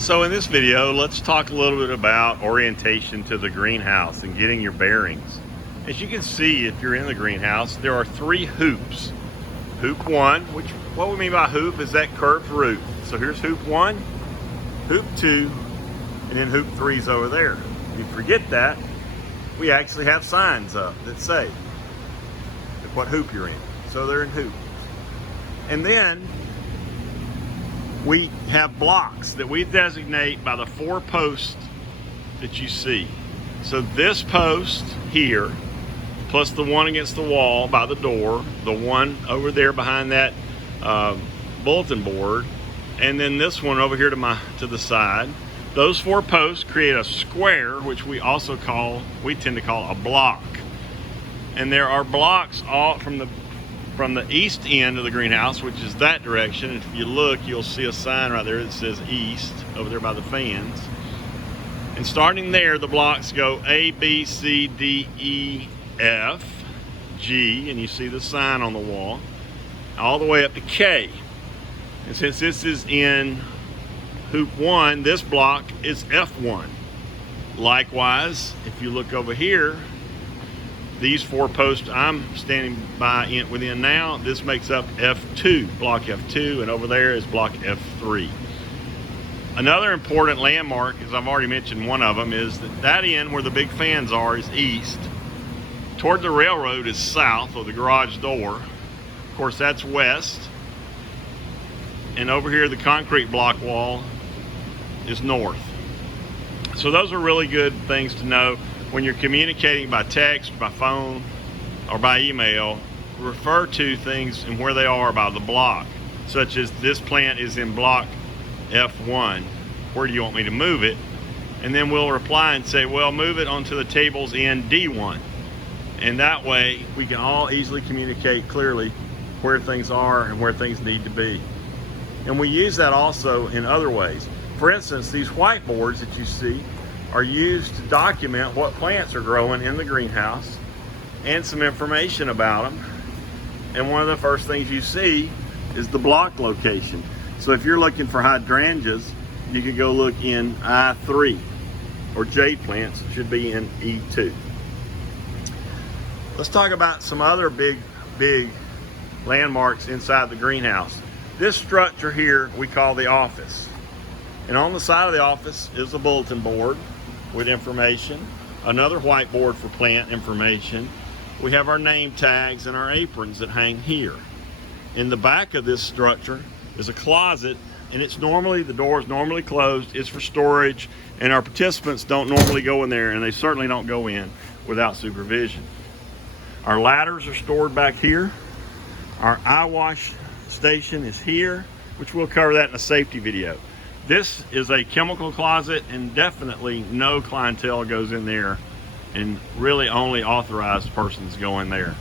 So in this video, let's talk a little bit about orientation to the greenhouse and getting your bearings. As you can see, if you're in the greenhouse, there are 3 hoops. Hoop 1, which what we mean by hoop is that curved roof. So here's hoop 1, hoop 2, and then hoop 3 is over there. If you forget that, we actually have signs up that say what hoop you're in. So they're in hoop. And then we have blocks that we designate by the 4 posts that you see. So this post here, plus the one against the wall by the door, the one over there behind that bulletin board, and then this one over here to the side. Those 4 posts create a square, which we tend to call a block. And there are blocks all from the east end of the greenhouse, which is that direction. If you look, you'll see a sign right there that says east over there by the fans. And starting there, the blocks go A, B, C, D, E, F, G, and you see the sign on the wall, all the way up to K. And since this is in hoop 1, this block is F1. Likewise, if you look over here, these 4 posts I'm standing by within now, this makes up F2, block F2, and over there is block F3. Another important landmark, as I've already mentioned one of them, is that end where the big fans are is east. Toward the railroad is south, or the garage door. Of course, that's west. And over here, the concrete block wall is north. So those are really good things to know. When you're communicating by text, by phone, or by email, refer to things and where they are by the block, such as this plant is in block F1. Where do you want me to move it? And then we'll reply and say, well, move it onto the tables in D1. And that way we can all easily communicate clearly where things are and where things need to be. And we use that also in other ways. For instance, these whiteboards that you see are used to document what plants are growing in the greenhouse and some information about them. And one of the first things you see is the block location. So if you're looking for hydrangeas, you could go look in I3, or jade plants should be in E2. Let's talk about some other big landmarks inside the greenhouse. This structure here we call the office. And on the side of the office is a bulletin board with information, another whiteboard for plant information. We have our name tags and our aprons that hang here. In the back of this structure is a closet, and the door is normally closed. It's for storage, and our participants don't normally go in there, and they certainly don't go in without supervision. Our ladders are stored back here. Our eye wash station is here, which we'll cover that in a safety video. This is a chemical closet, and definitely no clientele goes in there, and really only authorized persons go in there.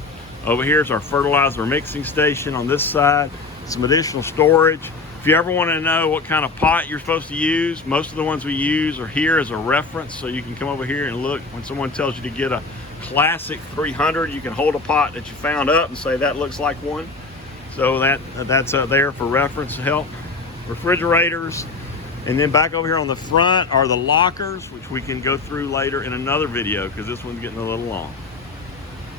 Over here is our fertilizer mixing station on this side, some additional storage. If you ever want to know what kind of pot you're supposed to use, most of the ones we use are here as a reference, so you can come over here and look. When someone tells you to get a classic 300, you can hold a pot that you found up and say that looks like one. So that's there for reference help. Refrigerators. And then back over here on the front are the lockers, which we can go through later in another video because this one's getting a little long.